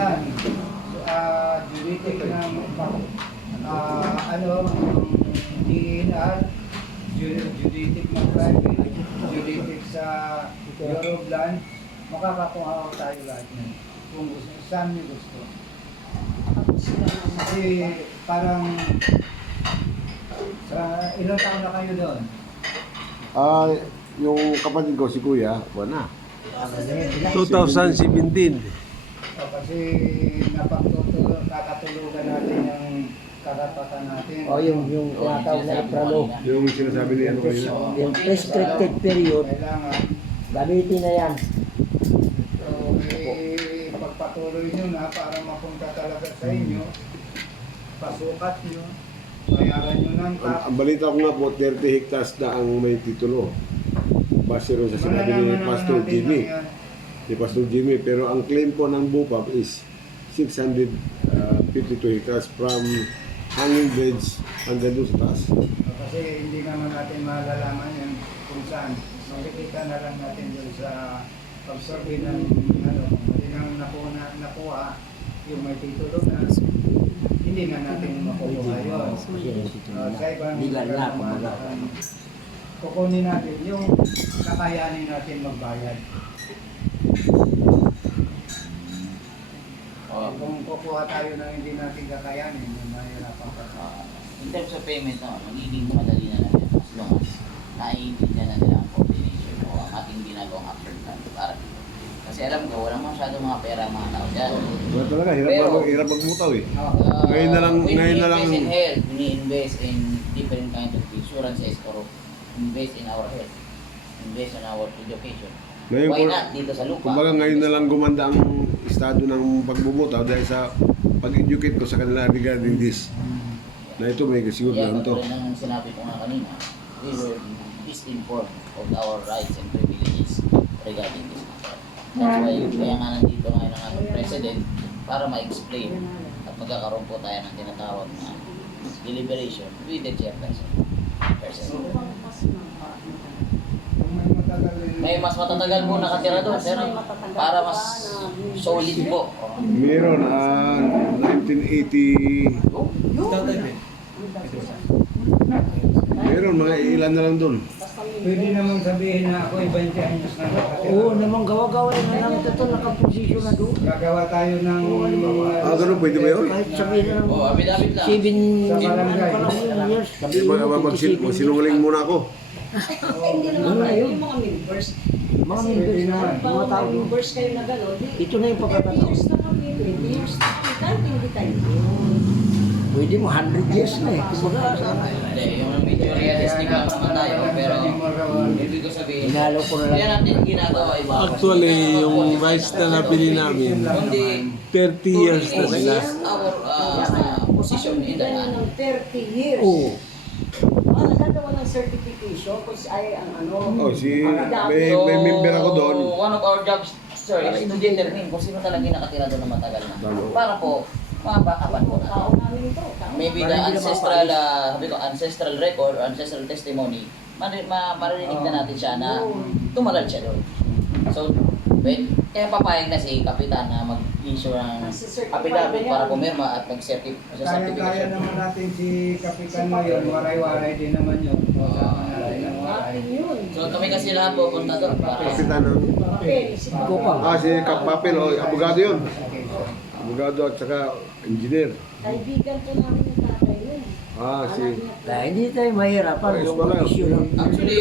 San, juridic ng DNR, juridic ng private, juridic sa Eurobland, makakakuha ko tayo lahat nun. Kung gusto, saan niyo gusto. Kasi parang sa ilang taon na kayo doon? Yung kapatid ko, si Kuya, wala. 2017. Kasi kakatulugan natin yung karapatan natin. Yung tinatawag na ipralo. Yung sinasabi niya ano kanina. Yung prescripted period, Kailangan. gamitin na yan. So, pagpatuloy nyo na para mapunta talaga sa inyo, pasukat nyo, bayaran nyo ng tax. Ang balita ko nga po, 30 hectares na ang may titulo. Base rin sa sinabi ni Pastor Jimmy. Ni Pastor Jimmy. Pero ang claim po ng BUPAP is 652 hectares from hanging bridge hanggang doon sa taas. Kasi hindi naman natin malalaman yan kung saan. Makikita na lang natin doon sa pag-survey ng hindi naman nakuha yung may titulo na hindi na natin makukuha yun. Sa ibang Legal na, kumbaga. kukunin natin yung kakayanin natin magbayad. Kung kukuha tayo ng hindi natin kakayanin, mahirapan ka. In terms of payment, magiging madali na natin as long as naiintindihan na nila ang coordination o ang ating ginagawang action plan para dito. Kasi alam ko, walang masyadong mga pera ang mga tao dyan. Wala talaga, hirap magmutaw eh. Ngayon na lang, We ngayon na lang. invest in health, we invest in different kinds of insurances or invest in our health, invest in our education. Ngayon Why po, not dito sa lupa? kumbaga ngayon na lang gumanda ang estado ng pagbubutaw dahil sa pag-educate ko sa kanila regarding this. Na ito may siguro Yeah, na ito. katulad ng sinabi ko nga kanina, we were misinformed of our rights and privileges regarding this matter. That's why, kaya nga nandito ngayon ang ating president para ma-explain at magkakaroon po tayo ng tinatawag na deliberation with the chairperson. May mas matatagal po nakatira doon, pero para mas solid po. Meron 1980, meron mga ilan na lang doon. Pwede namang sabihin na ako ay 20 anyos na nakatira. Oo, namang gawa-gawa na namin ito, nakaposisyon na doon. Gagawa tayo ng... Ganun pwede ba yun? Kahit sabihin na Oh, abit-abit lang. 7 Sa barangay. years. Magsinungaling muna ako. Hindi naman kayo yung mga members. Mga members na, mga Mga tao. members kayo na gano'n. Ito na yung 30 pagkakataon. years na kami, 20 years na kami, kahit hindi tayo. Pwede mo 100 years na eh. Kumbaga, sana. Hindi, yung medyo realistic lang naman tayo, pero ibig ko sabihin, Hinalo ko na kaya lang. natin ginagawa iba. Actually, yung rice na nabili namin, Kundi 30 years na sila. our position in the Ganun land. ng 30 years. Oo. Nagkagawa ng certification kung ay ang ano. Oh, may member ako doon. One of our jobs, sir, is to determine kung sino talaga yung nakatira doon na matagal na. Para po, mga backupan po Tao natin. namin ito. Tao. Maybe the ancestral, sabi ko, ancestral record or ancestral testimony, marinig na natin siya na tumalal siya doon. So, kaya papayag na si Kapitan na mag-issue ng affidavit para pumirma at mag-certify sa Kaya certification. naman natin si Kapitan ngayon, waray-waray din naman yun. Kasama natin ang waray. Atin yun. So kami kasi lahat pupunta doon para Kapitan ng... Papel, si Ikaw pa. Si Kapapel, abogado yun. Abogado at saka engineer. Kaibigan po namin yung tatay yun. Si... Kaya hindi tayo mahirapan Ayos yung pala. issue ng actually,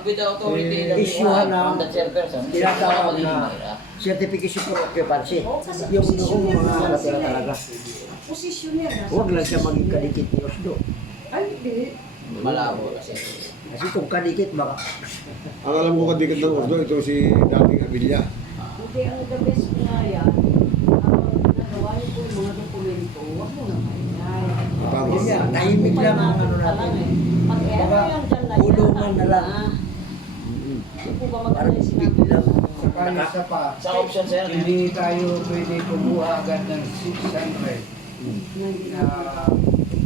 with the authority that we Issue have na- from the chairperson, tinatawag magiging na mahirap. certification for occupancy. Kasi Yung posisyon noong yan mga sa natira sila talaga. Posisyoner na. Huwag lang siya maging kadikit ni Osdo. Ay, hindi. Malabo kasi. Kasi kung kadikit, baka Ang alam ko kadikit ng Oslo, ito si dating Abilia. Hindi, ang the best nga yan, nagawa niyo po yung mga dokumento, huwag mo na maingay. Tama. Yun nga, tahimik lang ang ano natin. Pag ever yan dyan lang, Ulungan na lang. Hindi po ba Parang maganda yung sinabi biglang Saka isa pa, Sa option sir, hindi tayo pwede kumuha agad ng 600 na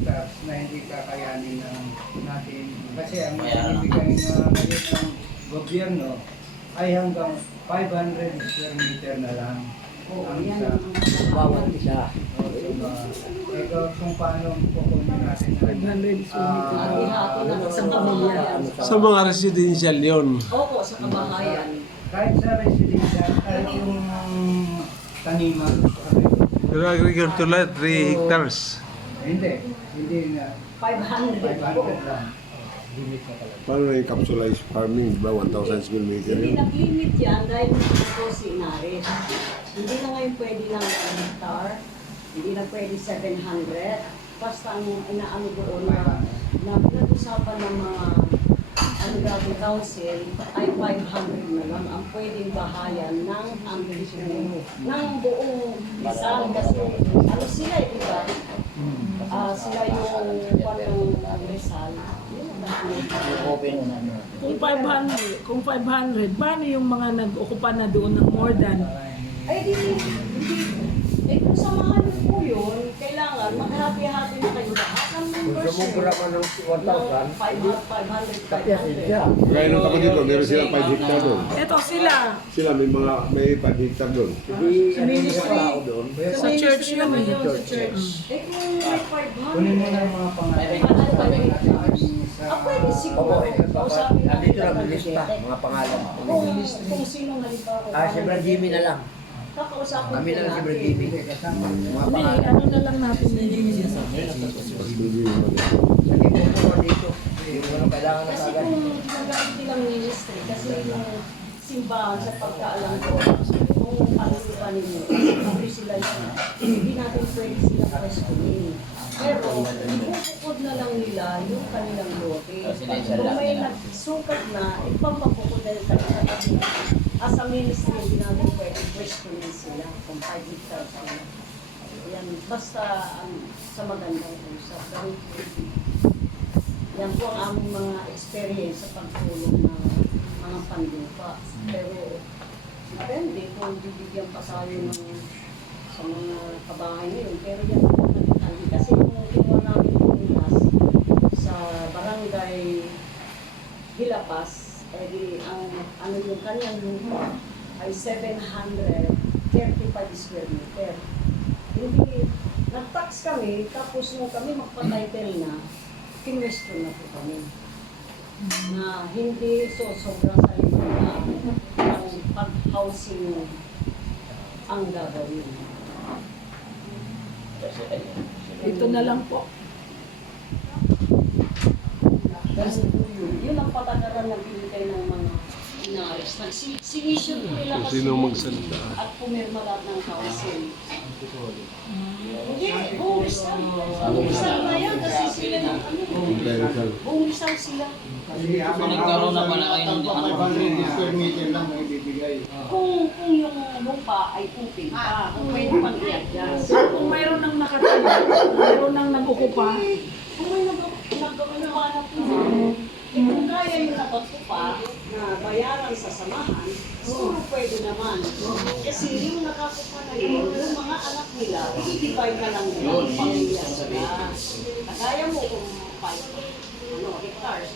tax na hindi kakayanin ng natin. Kasi ang binibigay na ngayon ng gobyerno ay hanggang 500 square meter na lang. Oo, Ang yan isa. ang bawat isa. Ito kung paano kukunin natin ang Hati-hati na sa kabahayan. Sa mga residential yon. Opo, sa kabahayan. kahit sa residential ay yung taniman. Pero agricultural, 3 hectares. Hindi na 500 po. 500 lang. Paano na yung capsulized farming, ba? 1,000 square meter Hindi yun? nag-limit yan dahil ito si Inares. Hindi na ngayon pwede ng 1 hectare, hindi na pwede 700. Basta ang inaano doon na pinag-usapan ng mga Andrade Council ay 500 na lang ang pwedeng bahayan ng ng buong Rizal. Kasi ano sila di ba? Sila yung ng Rizal. Open na namin. Kung 500, paano yung mga nag-okupa na doon ng more than? Ay, kung samahan niyo po yun, kailangan maghati-hati na kayo lahat ng members. Sumubra ka ng 1,000. 500. Kaya siya. Gaya ng kapatid ko, meron silang 5 hectare doon. Eto sila, Sila may 5 hectare doon. Hindi, ano yung tao doon? sa church yun eh. Sa church. Eh kung may 500, Kunin mo na yung mga pangalan. pwede Opo, siguro. Kausapin natin nandito lang lista, mga pangalan. Kung sino halimbawa. Si Brad Jimmy na lang. Kakausapin Kami na lang si Brad natin. Jimmy. Mga Hindi, pangalan. ano na lang natin yun. Sige po po dito. Yung ano kailangan na Kasi kagad. kung ginagamit nilang ministry, kasi yung simbahan sa pagkaalam ko, kung pag-upa ninyo, kasi sila yun, hindi natin pwede sila questionin. Pero, ibubukod na lang nila yung kanilang lote. Kung may nagsukat na, ipapabukod na yung kanilang lote. As a ministry, hindi natin pwede questionin sila kung 5 hectares sila. Yan, basta sa magandang usap. Dahil yan po ang aming mga experience sa pagtulong ng mga panlupa. Pero, depende kung bibigyan pa tayo ng sa mga kabahay ngayon. Pero yan po nagtandi. Kasi yung ginawa namin bukas sa barangay Hilapas, eh, ang ano yung kanyang lupa ay 735 square meter. Hindi, nag-tax kami, tapos nung kami magpa-title na, kinwestiyon na po kami. Na hindi sobrang sa limanaan ang pag-housing ang gagawin. Ito na lang po. Kasi yun ang patakaran na binigay ng mga inares. Sinisyon po nila Kung kasi sino magsalita. at pumirma lahat ng council. Hindi, buong Rizal. Buong Rizal na yan kasi sila yung ano. Buong Rizal sila. Kasi Nagkaroon na pala kayo ng 500 square meter lang may bibigay. Kung yung lupa ay upin pa, kung pwede pang i-adjust. Kung mayroon nang nakatira, mayroon nang nag-okupa, Kung may nagkakuliwanap po, kung kaya yung nakatupa na bayaran sa samahan, siguro pwede naman. Kasi yung nakakupa na yun, yung mga anak nila, i-divide na lang nila yung pamilya sila. Kagaya mo kung 5 hectares.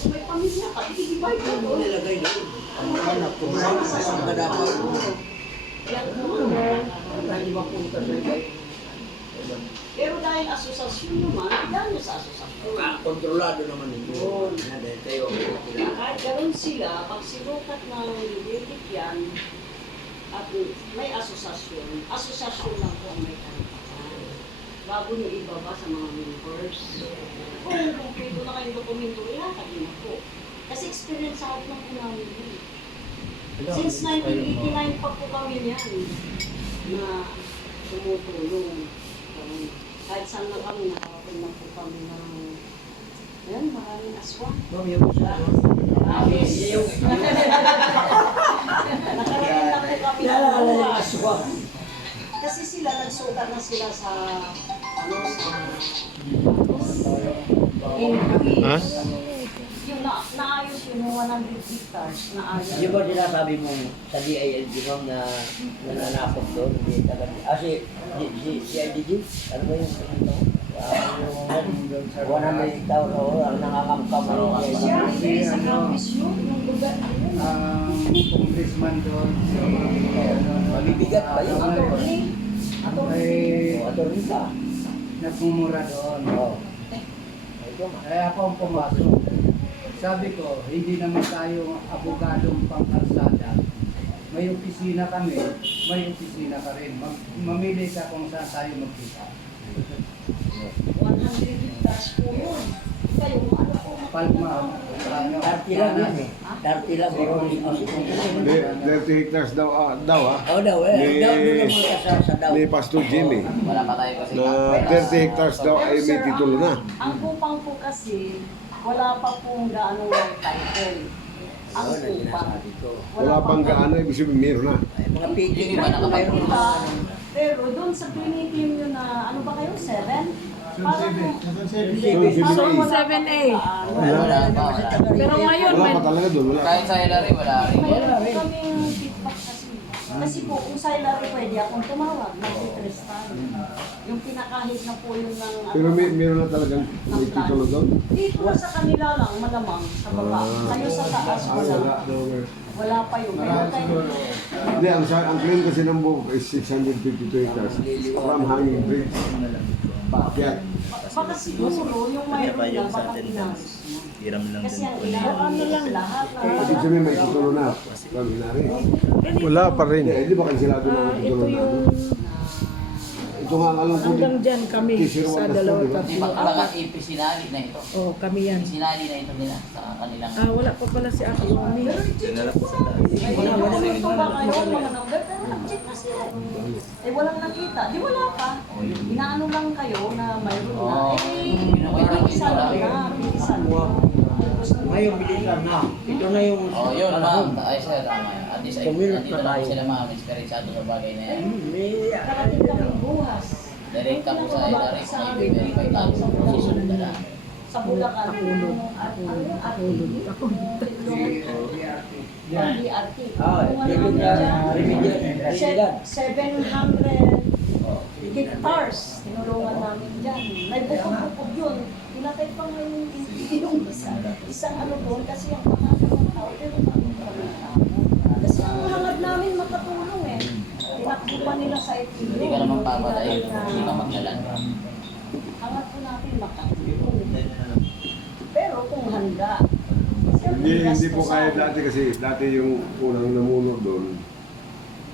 Kung may pamilya ka, i-divide mo doon. Nilagay doon. Ang anak ko, ang kadapat. Yan po. Hindi mapunta sa iba. Pero dahil asosasyon naman, dahil sa asosasyon. Kontrolado naman ito. Yun. Dahil kayo. Kahit gano'n sila, pag sinukat ng bibigyan at may asosasyon lang po ang may karapatan. Bago nyo ibaba sa mga members. Kung kumpleto na kayong dokumento, ilatag na po. Kasi experience out lang po namin yun. Since 1989 pa po kami yan na tumutulong. Kahit saan na kami, nakarating na po kami ng ayan, maraming aswang. Ma'am, yung Nakarating na po kami ng buwas. Kasi sila, nagsukat na sila sa ano, sa Ha? yung naayos yun, yung 100 hectares, naayos. Yung ba sinasabi mo sa DILG ma'am na nananakot doon? Hindi talaga. Si IDG? Ano ba yung ito? Yung 100,000 ang nangangamkam mo. Siya, hindi sa campus yun, yung lugar na yun. Congressman doon. Mabibigat ba yun? Attorney rin ka. nagmumura doon. Oo. Ito ma. Kaya ako ang pumasok. Sabi ko, hindi naman tayo abogadong pangkalsada. May opisina kami, may opisina ka rin. Mamili ka kung saan tayo magkita. 100 hectares po yun. Kayo, ano po? Palma. 30 lang yan eh. 30 lang bro. Hindi, 30 hectares daw, daw ah. Oo daw eh. Ni- Daw doon naman ka sa daw. Ni Pastor Jimmy. Wala pa tayo kasi. Na 30 hectares daw ay may titulo na. Ang kupang po kasi, wala pa pong gaano ng title. Ang Oo, na kupang. sinasabi ko. Wala pang gaano, ibig sabihin meron na. Ay, mga pigil Hindi na ba mayroon nakapag- na. Pero doon sa primitive nyo na, ano ba kayo, 7? Parang Zone 7A. Wala pa. Pero ngayon, Wala may, pa talaga doon, wala. Kahit sa Hillary, wala rin. mayroon po kaming feedback kasi. Kasi po, kung sa Hillary pwede akong tumawag, mag-request tayo. Yung pinakahit na po yun ng... Pero meron na talagang may titulo doon. Dito na sa kanila lang, malamang, sa baba. Kayo sa taas, Ah, wala wala. daw. Wala pa yun. Pero Marami kayo, siguro. Hindi, ang claim kasi ng buhok is 652 hectares from hanging bridge. Paakyat. baka siguro yung mayroon na, baka pinangos mo. Kasi ang inaano lang lahat. Ibig sabihin may titulo na. Kami na rin. Wala pa rin. Hindi ba kansilado na ang titulo ito na? yung Ito nga ang alam ko hanggang dyan kami sa dalawa Di tatlo. ba bagat ipisinali na ito? Oh, kami yan. Isinali na ito nila sa kanilang... Wala pa pala si Ate Omi. Pero ito ba kayo, mga number? Pero nag-check na sila. Eh, walang nakita. Di wala pa. Inaano lang kayo na mayroon na. Oo. Pinisan na. Pinisan na. Ngayon, bilisan na. Ito na yung... Oh, yun ma'am. Ay, sir, tama. At least, Kumilos nandito na naman tayo. sila ma'am. Experiensado sa bagay na yan. May... Karating kami bukas. Direct ako sa Hillary. Kung i-verify tayo sa proseso ng dala. Sa Bulacan. At ano yung RT? Ah, yun yung remedial. 700 hectares. Tinulungan namin dyan. May bukod-bukod yun. Pinatay pa ngayon yung isang ano doon kasi ang pangalaman ng tao. Pero kami tao. Kasi ang hangad namin makatulong eh. Tinakbo pa nila sa FPU. Hindi ka naman papatay. Hindi ka magdalan. Hangad po natin makatulong. Pero kung handa. Hindi po kaya dati kasi dati yung unang namuno doon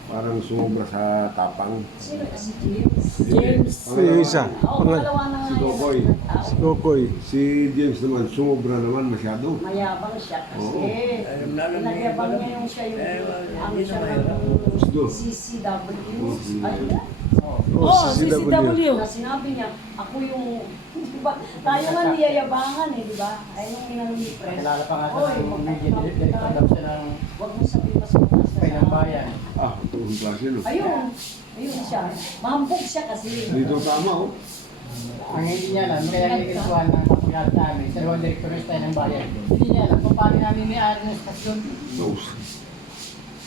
parang sumobra sa tapang. Sino si James? James. Yung isa. Oo, Pangal. dalawa na nga Si yan. Kokoy. Si Kokoy. Si James naman, sumobra naman masyado. Mayabang siya kasi. Oo. Alam na alam niya. Nagyabang niya yung siya yung ang siya Gusto. ng CCW. Ano yan? Oh, CCW. Na sinabi niya, ako yung, di ba? Tayo nga niyayabangan eh, di ba? Ay, nung inang press. Kilala pa nga Oy, sa director daw siya ng Huwag mo sabihin pa sa mga kanyang bayan. Ah, itong klase no. Ayun. Ayun siya. Mahambog siya kasi. Dito tama oh. Ang hindi niya alam, kaya nagkikisuhan ng kapulat namin, sa dalawang direktores tayo ng bayan. Hindi niya alam kung paano namin may-ari ng stasyon. Nose.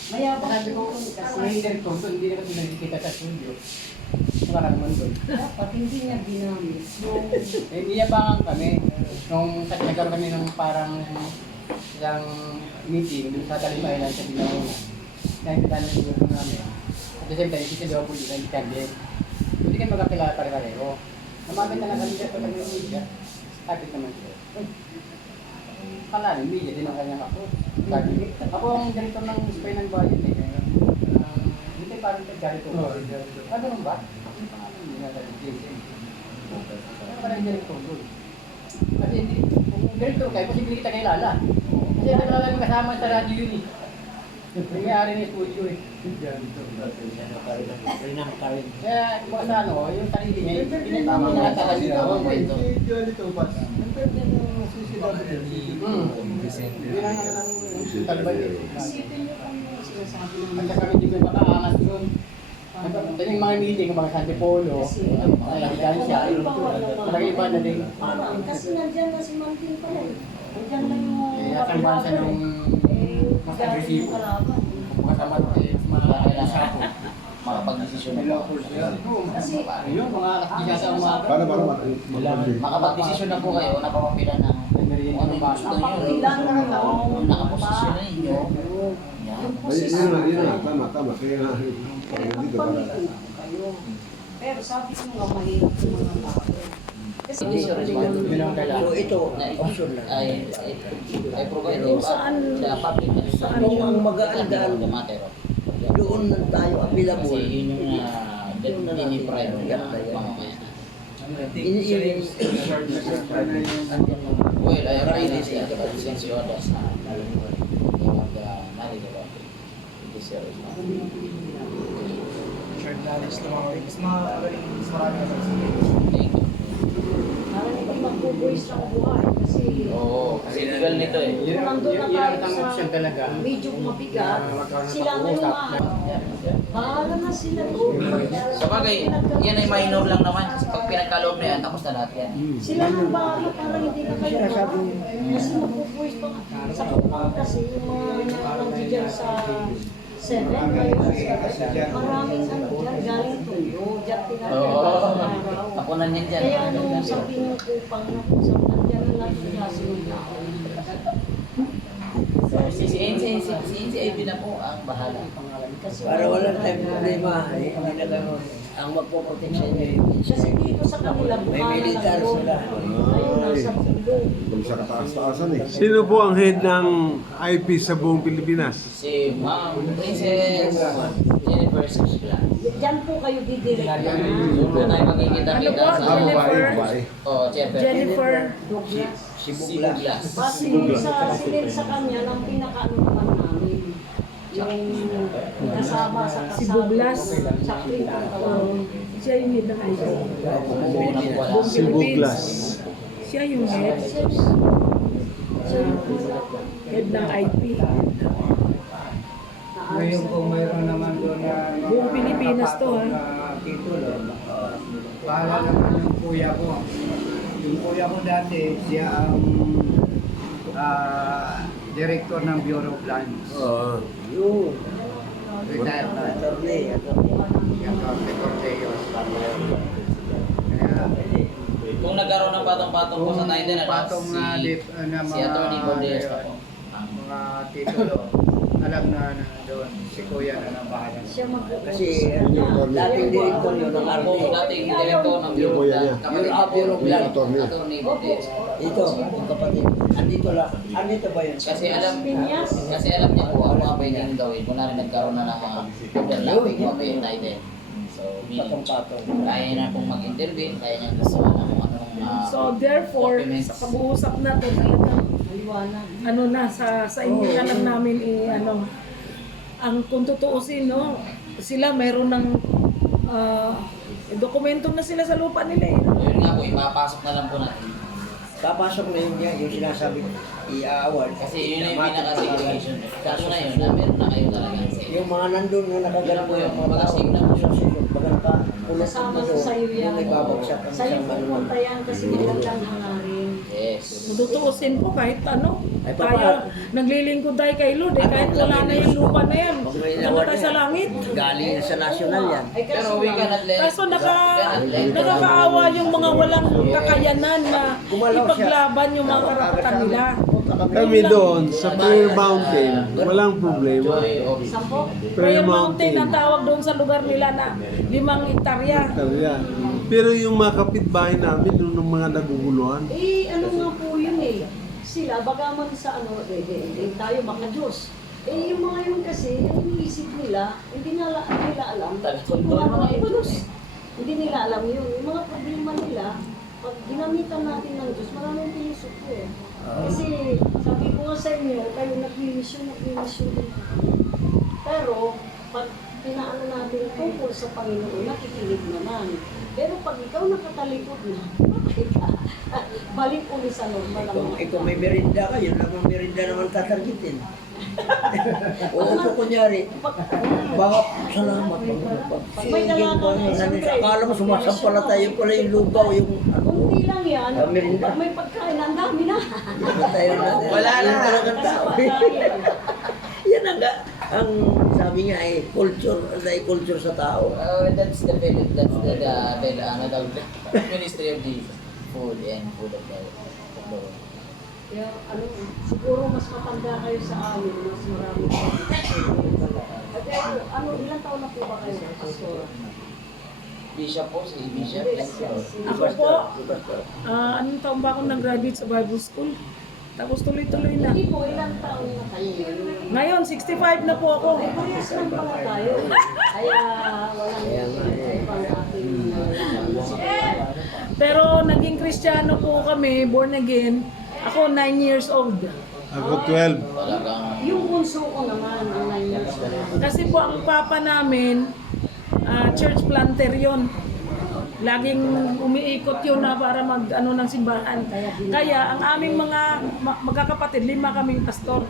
Mayabang Sabi ko, siya kung hindi kasi. direktor, hindi na kasi nakikita sa studio. Wala ka naman doon. Dapat hindi niya ginamit yung Eh, niyabangan kami. Nung nagkaroon kami ng parang isang meeting dun sa Talim Island sa Binauna. Nakikita na yung group namin. At the same time, si Silvio Puli na hindi kandi. Hindi kayo magkakilala pare-pareho. Namaganda na kami sa pag ng media. Kapit naman sila. Kala ng media, din ang kanyang ako. Sabi, ako ang director ng spy ng bayan eh. Hindi kayo parang ganito. Ah, ganun ba? Yung pangalan niya na sabi, JSM. Ano parang director doon? Kasi hindi, kung director kayo, posible kita kilala. Kasi naglalala yung kasama sa radyo yun eh. Yung may-ari ng studio eh. Kaya kung sa ano, yung sarili niya, pinatama niya sa radyo. Ang kwento. Yun ang ano ng talbay eh. isipin niyo kung yung sinasabi ng At saka hindi ko makaangas yun. Dahil yung mga meeting, mga San Polo, nalagitan siya, nalagiba na din. Parang, kasi nandyan na si Martin pala eh. Nandyan na yung... Kaya tambahan siya nung mas Galing agresibo. yung kalaban. Kasama tayo sa mga usapo. Makapag-desisyon na po. Kasi, Ayun, mga alas 10 sa umaga. Para Makapag-desisyon na po kayo na papapilan ng kung ano yung gusto nyo. napakilan na Kung nakaposisyon na ninyo, yan. yung Yun na, posisyon. tama. Kaya nga, dito para. Pagpamilin kayo. Pero sabi ko nga mahirap yung mga tao. Kasi Hindi siya responsible. So ito, Na option lang. I provide Kung saan- the public saan Kung yung- ang magaan-gaan, the matter of. doon lang tayo Kasi available. yun yung dinipride ng mamamayan. Ini Well, I realize that, but since you understand, you have the knowledge about it. It is your responsibility. Shared knowledge naman ko. Mas magaling, mas marami na sa Thank you. parang hindi magbubuwis ng buhay. Kasi Oo, kasi legal nito eh. kung nandun na tayo sa medyo mabigat, sila na yung bahala na sila doon. Sa bagay, yan ay minor lang naman. Kasi pag pinagkaloob na yan, tapos na lahat yan. Sila nang bahala, parang hindi na kayo kasi magbubuwis pa sa pagpapang kasi yung mga nandiyan sa 7 maraming ano dyan, galing tuyo, dyan Oo. tinatapos Ako na yan dyan. Kaya nung sabi ng kupang na kung saan nandiyan na lang yung klase ng tao. Si NCIB na po ang bahala. Kasi para wala tayong problema, hindi na gano'n. Ang magpoprotect sa inyo yung kasi dito sa kanila May buhala militar lang doon. sila. Ayun, nasa bundok. Kung sa kataas-taasan eh. Sino po ang head ng IP sa buong Pilipinas? Si Ma'am Princess Jennifer Sibla. Diyan po kayo didirekta. Doon po tayo magkikita-kita Ano po, sa... Jennifer? Babae. Oh, Jennifer. Jennifer. Si Si Bugla. Buglas. Kasi sa sinil sa kanya, ng pinakaano naman namin. Yung kasama sa kasama. Si Buglas. Sa print ang tawag. Siya yung head ng IP. Buo na po wala. Si Buglas. Siya yung head. Siya yung Head ng IP. Ngayon kung mayroon naman doon na Buong Pilipinas to, ha? na titulo, bahala naman yung kuya ko. Yung kuya ko dati, siya ang director ng Bureau of Lands. Yun. Retired na. Attorney. Yan, Corte Corteyos. Kaya, Kung nagkaroon ng patong-patong po sa 19 na patong na na si mga, Atty. Bordeaux na po. Ang mga titulo, alam na doon, si kuya na ang bahala. Siya Kasi dating director yun ng ako RD. dating direktor ng Yung Bureau kuya of niya. Land. Kapatid ko po, Bureau of Land. Attorney. Atty. Bordeaux. Ito, yung kapatid. Andito lang. Andito ba yun? Kasi alam Piñas. niya po ang mga pwedeng gawin. Kunwari nagkaroon na ng mga overlapping mapay-title. So, meaning, Patong-patong. kaya na pong mag-intervene, kaya niya gusto na kung anong So therefore, documents. sa pag-uusap natin talagang Maliwanag. ano na sa inyo na lang namin ano ang kung tutuusin no sila mayroon ng dokumento na sila sa lupa nila eh. Yun nga po, ipapasok na lang po natin. Papasok na yun niya, yung sinasabi i-award. Kasi yun na yung pinaka-segregation. Kaso na yun, na meron na kayo talagang say. Yung mga nandun na nakaganap Yun po yung mga tao, mga sa silog, baga nakakulat Kasama na sa doon, sayo yan. yung nagbabagsak ang Sa'yo isang pupunta yan kasi magandang hangarin. Yes. Tutuusin po kahit ano. Ay, Tayo, papa. naglilingkod tayo kay Lord eh, kahit wala na yung lupa na yan. Pag may Ano award tayo sa yan, langit? galing sa national yan. Ay, Pero kaso we lang, cannot let... Kaso nakakaawa yung mga walang kakayanan na ipaglaban yung mga karapatan nila. Kami doon sa Prayer Mountain, walang problema. Joy of... Sampo? Prayer Mountain ang tawag doon sa lugar nila na 5 hektarya. Kaya, pero yung mga kapitbahay namin, yung mga naguguluhan, Eh, ano nga po yun eh. Sila, bagaman sa ano, tayo mga Diyos. Eh, yung mga yun kasi, yung iniisip nila, hindi nila alam. Kung ano ang Diyos. Hindi nila alam yun. Yung mga problema nila, pag ginamitan natin ng Diyos, maraming pinisok po eh. Kasi, sabi ko nga sa inyo, kayo nagmimisyon din po. Pero, pag pinaano natin tungkol sa Panginoon, nakikinig naman. Pero pag ikaw nakatalikod na, balik uli sa normal ang Kung mga ikaw may merinda ka, yun lang ang merinda naman tatargetin. O ito kunyari, baka salamat. Sige ba, akala mo sumasampalataya pala yung lugaw, yung Kunti lang yan, merinda. pag may pagkain, ang dami na. tayo na. Wala na. Yan talagang tao. Yan ang sabi nga eh, culture, dahil culture sa tao. That's the Ministry of the Food and Food of the Lord. Kaya ano, siguro mas matanda kayo sa amin, mas marami kayo. At ano, ilang taon na po ba kayo, Pastor? Bishop po, si Bishop. Ako po, anong taon ba ako nag-graduate sa Bible School? Tapos tuloy-tuloy na. Hindi po, ilang taon na kayo. Ngayon, 65 na po ako. Ay, parehas lang pala tayo. Kaya walang pang aking Pero naging Kristiyano po kami, born again. Ako 9 years old. Ako 12. Talagang Yung bunso ko naman, ang 9 years ko na. Kasi po ang papa namin, church planter yon. Laging umiikot yun na para mag-ano ng simbahan. Kaya ang aming mga magkakapatid, 5 kaming pastor.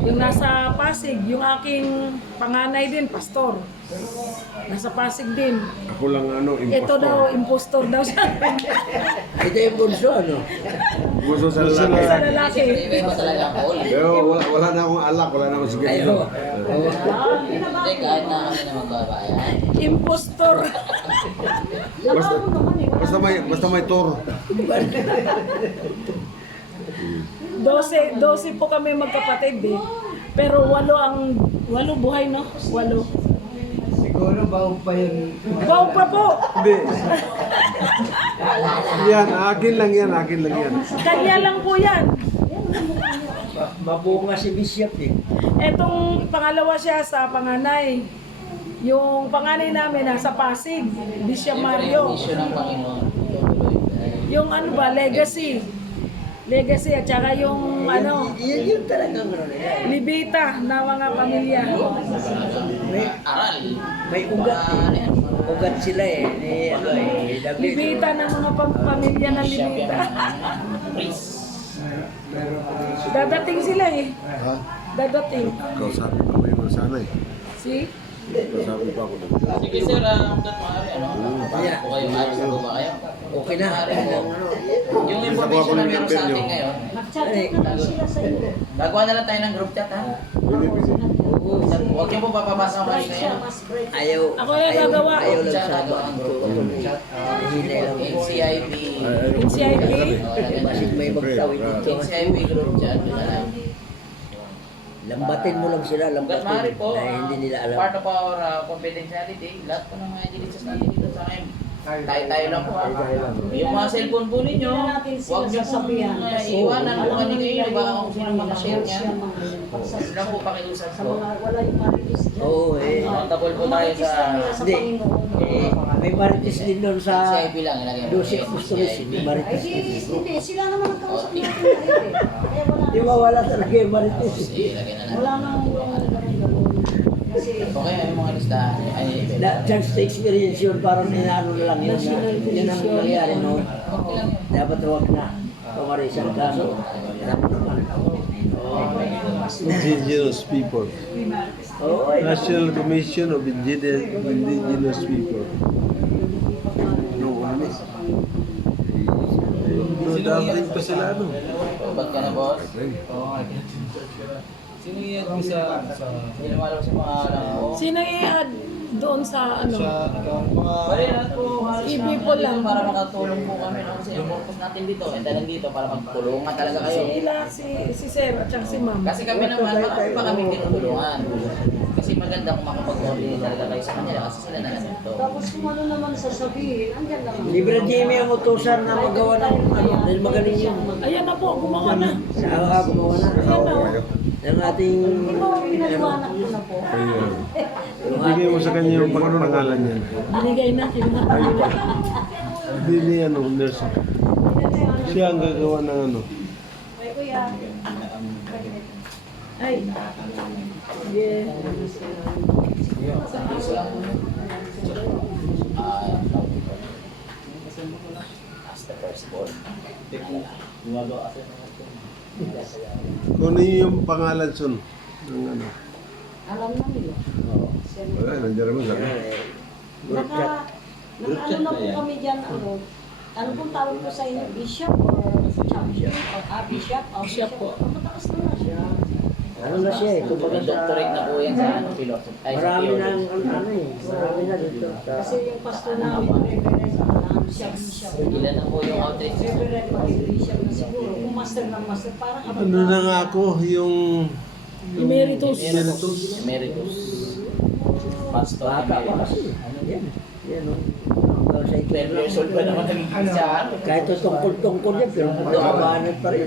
Yung nasa Pasig, yung aking panganay din, pastor. Nasa Pasig din. Ako lang ano, Ito daw, impostor daw siya. Ito yung bunso, ano? Gusto sa Sa lalaki. lalaki. iba talaga ang call. Pero wala na akong alak, wala na akong sigarilyo. Hindi, kahit na kami na magbabayan. Impostor. Basta may tour. 12 po kami magkapatid eh. Pero 8 buhay, no? 8. Siguro baog pa yun. Wow pa po! Hindi. Yan, akin lang yan. Kanya lang po yan. Mabunga si Bishop eh. Etong pangalawa siya sa panganay. Yung panganay namin nasa Pasig, Bishop Siyempre, Mario. yung mission ng Panginoon. Tutuloy. Yung ano ba, legacy. Legacy at saka yung ano, Yun talagang ano nila. libita na mga pamilya. Aral. May ugat eh. Ugat sila eh. Ni, ano eh. Libita ng mga pamilya ng Bishop libita. yung priest. Dadating sila eh. Ha? Dadating. Kausapin pa ba yung sana eh? See? Kausapin pa ako. Sige sir, hanggat maaari, ano? Papasok po kayo, ayos na po ba kayo? Okay na. Maaari po. Yung Nakuha ko information na ng meron number sa atin niyo. ngayon, Mag-chat na lang sila sa iyo. gagawa na lang tayo ng group chat, ha? Pwede. Huwag niyo po papapasa ko kayo ngayon. Ayaw. Ako na gagawa. Ayaw lang Chat, sa gagawa ng group. Hinay lang. NCIP. NCIP. Masig may magtawid dito. NCIP group chat, yun na lang. Lambatin mo lang sila. Hanggat maaari Lambatin. po, Dahil hindi nila alam. part of our confidentiality, lahat po ng mga editors natin dito sa akin. Tayo lang po, ha? Yung mga cellphone po ninyo, huwag niyo pong iwanan kung kanino yun, baka kung sino makashare niya. Yun lang po pakiusap Sa po. mga wala yung marites dyan. Oo eh. Accountable po tayo Marites sa lang nila sa Hindi. Panginoon. Eh, may marites din doon sa NCIP lang, ilagay mo. Dosik Apostolic. May Ay, marites di, din. hindi. Sila naman ang kausap natin ngayon eh. Kaya wala Di ba wala talaga yung marites? Sige, ilagay na lang. Wala nang ganun-ganun. Kasi Okay, yung mga listahan. Ay, Na, chance to experience yun, parang inaano na lang yun na yun ang nangyari noon. Dapat huwag na pamarisan kaso. Alam mo naman. Indigenous people. Oo, eh. National Commission of Indigenous People. No, dapat pa sila ano. ba't ka na, boss? Sino yan ko sa Hindi na malaw sa mga alam ko. Sino i-add doon sa ano? account mga Bali, lahat po halos Si mga people dito lang. para makatulong po kami. No? Kasi yung purpose natin dito, and then dito para magtulungan talaga kayo. Si Sir at saka si Ma'am. Kasi kami naman, marami pa kami tinutulungan. Kasi maganda kung makapag-coordinate talaga kayo sa kanila kasi sila na lang ito. tapos kung ano naman sasabihin, andyan naman. Libre Jimmy ang utusan na magawa ng ano, dahil magaling yun. Ayan na po, gumawa na. Sa gumawa na. Ayan na. Ng ating Di ba, pinaliwanag ko na po. Ayun. Ibigay mo sa kanya yung pangalan niya. Binigay na, kinuha pa nila. Hindi niya ano, nurse. Siya ang gagawa ng ano. Ay, kuya. Ay. Yeah. As the firstborn. Kung ano yung pangalan son. Ng ano. Alam na nila. Wala, nandiyan naman sa akin. Naka-ano na po kami dyan, ano. Ano pong tawag ko sa inyo? Bishop or champion? Bishop? Bishop po. Mataas na na siya. ano na siya eh. Kumbaga May sa doctorate na po yan sa ano, philosophy. Ay, sa marami na theology. ano eh. Marami na dito. Kasi yung pastor namin, reverend, siya bishop. Ilan na po yung outreach? Reverend, bishop na siguro. Kung master ng master, parang Ano na nga ako, yung Emeritus. Emeritus. Emeritus. Pastor Bata pa Emeritus. kasi. Ano yan? Yan o. Hanggang sa 10 years old pa naman naging Christian. Kahit ito tungkol-tungkol yan, pero nakabahanap pa rin.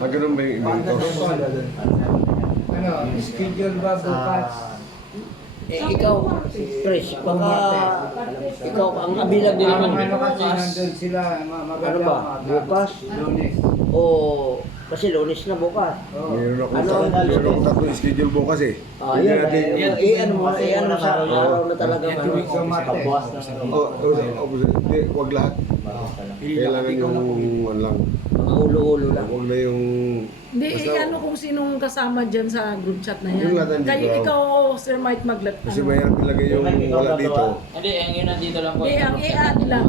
Ganun ba yung emeritus? Ano, schedule ba bukas? Ikaw, Pres, baka ikaw, ang abilag din naman. Ano kasi nandun sila, Ano ba? Bukas? Lunes. O, kasi Lunes na bukas. Meron akong tatlong schedule bukas eh. Hindi Yan, natin... ano mo sa araw na talaga. Kabukas Hindi, wag lahat. Kailangan yung ano lang. Mga ulo-ulo lang. Wag na yung... Hindi, Basta- ano kung sinong kasama dyan sa group chat na Yung yan. lahat nandito. Kayo, ikaw, Sir Mike Maglat. Kasi mahirap talaga yung wala dito. Hindi, ang yun nandito lang po. Hindi, ang i-add lang.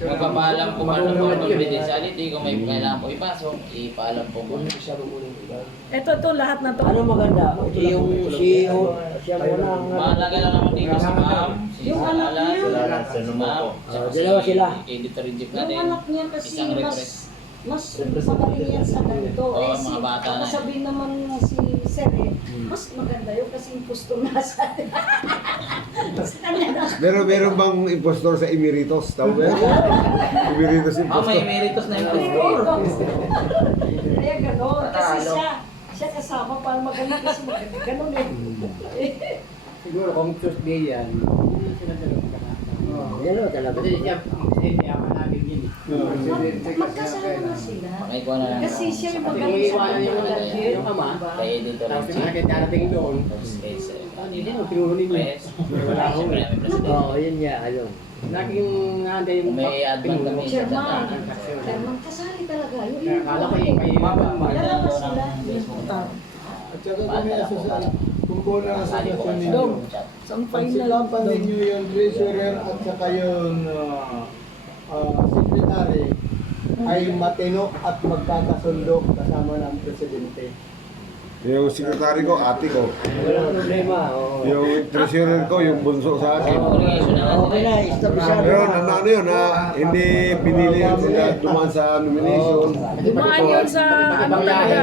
Magpapaalam kung ano po ang confidentiality, kung may kailangan po ipasok, ipaalam po mo. Ito, lahat na to. Ano maganda? Yung siya muna ang... Mahalaga lang naman dito si Ma'am, si Yung anak Alan, niya. si Ma'am, tsaka dalawa sila. si editor-in-chief Yung natin. anak niya kasi Isang refresh. mas magaling yan sa ganito. Oo, Eh, mga bata na. sabihin naman si Sir mas maganda yun kasi yung pusto nasa. Sa kanya na. Meron bang impostor sa emeritus? Tama ba yan? Emeritus Ma'am, may impostor. emeritus na yung Kaya gano'n. Kasi Natalo. siya kasama para maganda kasi maganda. Gano'n eh. Siguro kung Tuesday yan, hindi sila talaga magkakasama. Yan o talaga. Kasi siya, hindi ako namin yun eh. Magkasama na sila. Makikuha na lang. Kasi siya yung Kasi kung magaling sa iiwanan yung mga yung ama, Kay editor-in-chief. tapos nakita darating doon, Tapos kay Sir. hindi mo, pinuhunin niyo. Yes. Siyempre, may president. Oo, yun nga, ano. Laging nanda yung May advance kami sa Chairman. chat. Chairman, kasali talaga. Yung Kaya akala ko yung may mabang Lalabas sila. At saka kung may asosasyon, kung po ng asosasyon ninyo, Dog. Isang final. pagsilapan ninyo yung treasurer at saka yung secretary ay matino at magkakasundo kasama ng presidente. Yung sekretary ko, ate ko. Walang problema. Oo. Yung treasurer ko, yung bunso sa akin. Obligation na natin. Okay na, establishado Pero na. ano yun, hindi pinili sila dumaan sa nomination. Dumaan yun sa ano talaga.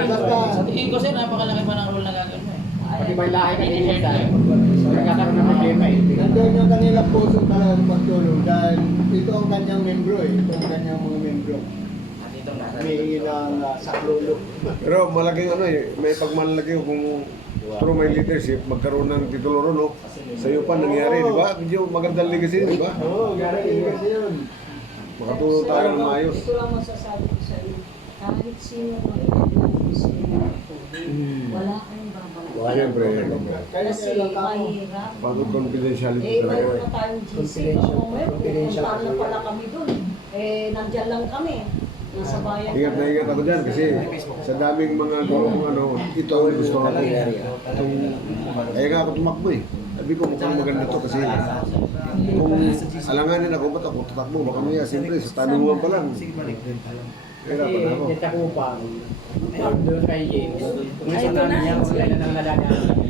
Sa tingin ko sir, napakalaki pa ng role na gagawin mo eh. Pati may lahi ka din minsan. Nagkakaroon ng problema eh. Nandun yung kanilang puso talagang pagtulong dahil ito ang kanyang membro ito ang kanyang mga membro. May ilang saklolo. Pero malaking ano eh, may pagmalaki kung through my leadership, magkaroon ng titulo ron, no? Sa iyo pa nangyari, di ba? Medyo magandang legacy, di ba? Oo, gano'n kasi yun. Makatulong tayo ng maayos. Ito lang masasabi ko sa iyo. Kahit sino mag-ibig sino, wala kayong babalik. Siyempre, Kaya Kasi lang ako. mahirap. pagod confidentiality Eh, talaga. mayroon na tayong GC. Ako ngayon, pupunta na pala kami doon. Eh, nandyan lang kami. Nasa bayan. Ingat na ingat ako dyan kasi sa daming mga gulong ano, ito ang gusto ko. Kaya nga ako tumakbo eh. Sabi ko mukhang maganda to kasi kung alanganin ako, ba't ako tatakbo? Baka maya, siyempre, sa tanungan pa lang. Kaya Kasi pa ako. yung takupang, doon kay James, kung isa Ay, ito namin na. yan, wala na nang nadadaan kami.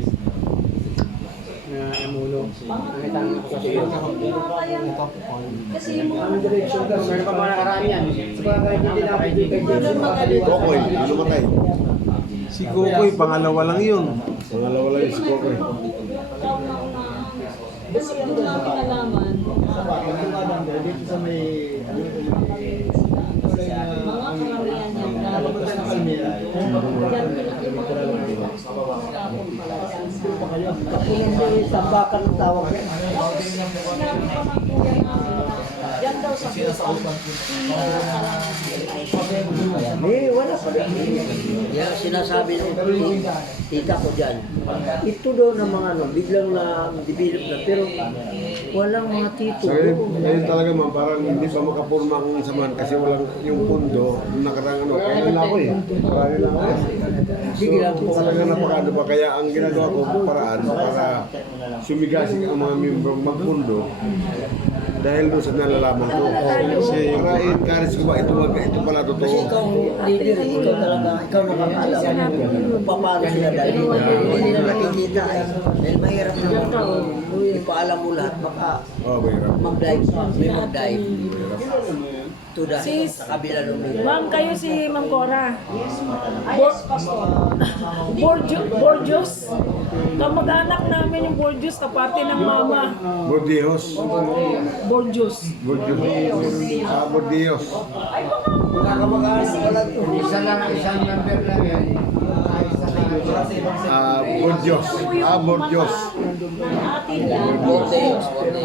Na amuno. Nakita ko kasi yun. Kasi yung mga Meron pa mga nakaraan yan. Sabagay, hindi namin kay James. Kokoy, lumatay. Si Kukoy, pangalawa lang yun. Pangalawa lang yung si Kokoy. Kasi doon namin nalaman, Sa bakit yung Adam dito sa may ano ito mga karamihan niya Napunta na Palmira. Diyan pinakimagaling sa mga tapong pala dyan sa... Kapunan din yung tambakan ng tawag yan. Tapos sinabi pa ng kuya namin na dyan daw sa Bukal, Wala pa rin. Yan, sinasabi ng tita ko dyan. Ito daw ng mga ano, biglang na-develop na. Pero walang mga tito. So, ngayon talaga man, parang hindi pa makapurma ang samahan kasi walang yung pundo, yung nakarang ano, kaya nila ako eh. Kaya nila ako eh. So, talaga napakano pa, kaya ang ginagawa ko, paraan para sumigasig ang mga membro magpundo dahil doon sa nalalaman ko. Para i-encourage ko ba, ito pala Kasi totoo. ikaw, leader, ikaw talaga, ikaw nakakaalam kung paano sila dahil hindi na nakikita eh. Dahil mahirap na ipaalam mo lahat, baka Oh, mahirap. mag-dive, may mag-dive. Tuda, Sis. sa kabila lumino. Ma'am, kayo si Ma'am Cora. Yes, Pastor. Borjos. Kamag-anak namin yung Borjos, kapati ng mama. Bordios. Borjos. Bordios. Isa lang, isang number lang yan. Bordios. Bordios. Ng atin lang. Bordeaux.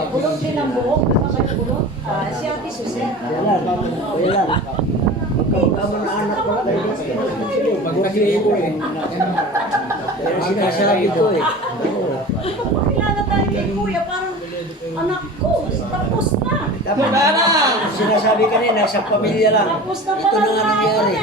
Bulot din ang buhok. Di ba kayo bulot? Si Ate Suset. Wala. Magkamukha na anak ko lang. Magkakilala ko eh. Pero sinasabi ko eh. Pagkilala tayo kay Kuya, parang anak ko, tapos na. Dapat na! Sinasabi kanina, sa pamilya lang. Tapos na Ito pala na nga nangyari.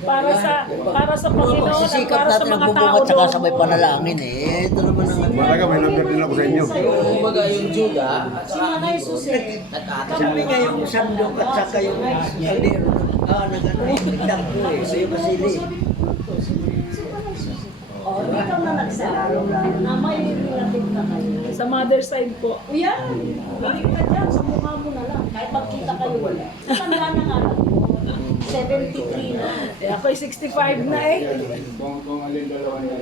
Para sa Panginoon at Sisikap para sa natin ang mga bubong tao at saka doon. sabay panalangin eh. Ito naman ang Malaga, may number din ako sa inyo. Kumbaga yung Juda, Si Nanay Suset. at ate. Sabi nga yung sandok at saka yung kaldero. Nag-ano yung nagtampo eh. So yung kasili. Oh, ikaw na nagsabi na may relative na kayo. Sa mother side po. Kuya, balik ka dyan, sa mukha mo na lang. Kahit magkita kayo wala. Tanda na nga lang. 73 na. Eh, ako'y 65 na eh. Kung alin dalawa niya.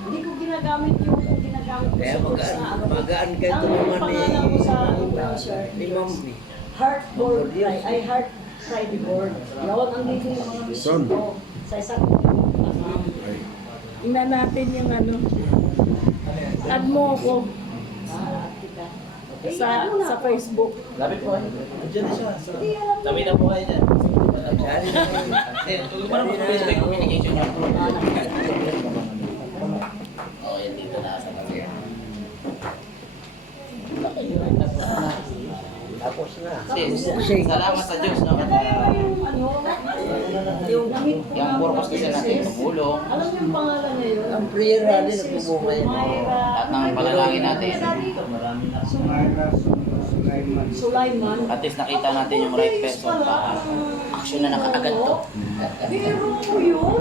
Hindi ko ginagamit yung ginagamit ko Kaya sa ano. magaan kayo Ang tulungan pangalan ko sa browser ni Ma'am eh. Heart board, ay heart Friday board. Yawag ang dito yung mga mission ko. Sa isang Tingnan natin yung ano. Add mo ako kita. sa Facebook. Lapit po kayo. Diyan na siya. Hindi alam mo. Tabi na po kayo dyan. Parang mag-best by communication yung Oo, yan dito na sa tabi. Tapos na. Sis, salamat sa Diyos. No? Kaya yung ano, yung Yung purpose kasi natin, tumulong. alam niyo yung pangalan niya yun? Ang prayer natin nagbubungay. Lahat ng panalangin natin. Sumayra, Sulaiman. Sulaiman. At least nakita natin yung right person para action na nakaagad to. Biro mo yun.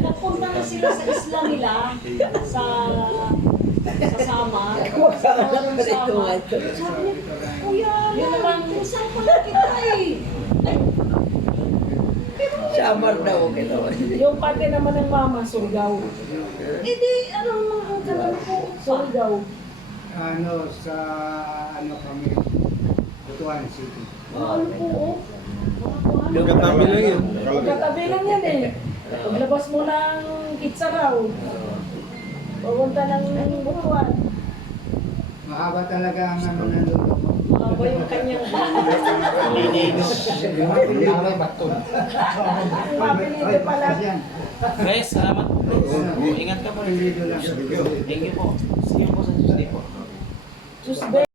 Napunta na sila sa isla nila, sa Sama. Sabi niya, Kuya, saan pala kita eh? Samar daw kita. Yung pati naman ng mama, Surigao. Hindi, ano mga ganun po. Surigao. Ano, sa ano kami, Butuan City. Ano po, oh. Katabi lang yan. Magkatabi lang yan eh. Paglabas mo ng Kitsaraw, pupunta ng Butuan. Mahaba talaga ang ano na lulo ko. Mahaba yung kanyang mapilito pala. Guys, salamat po. Ingat ka po. Pilido lang. Thank you po. Sige po sa Tuesday po. Tuesday.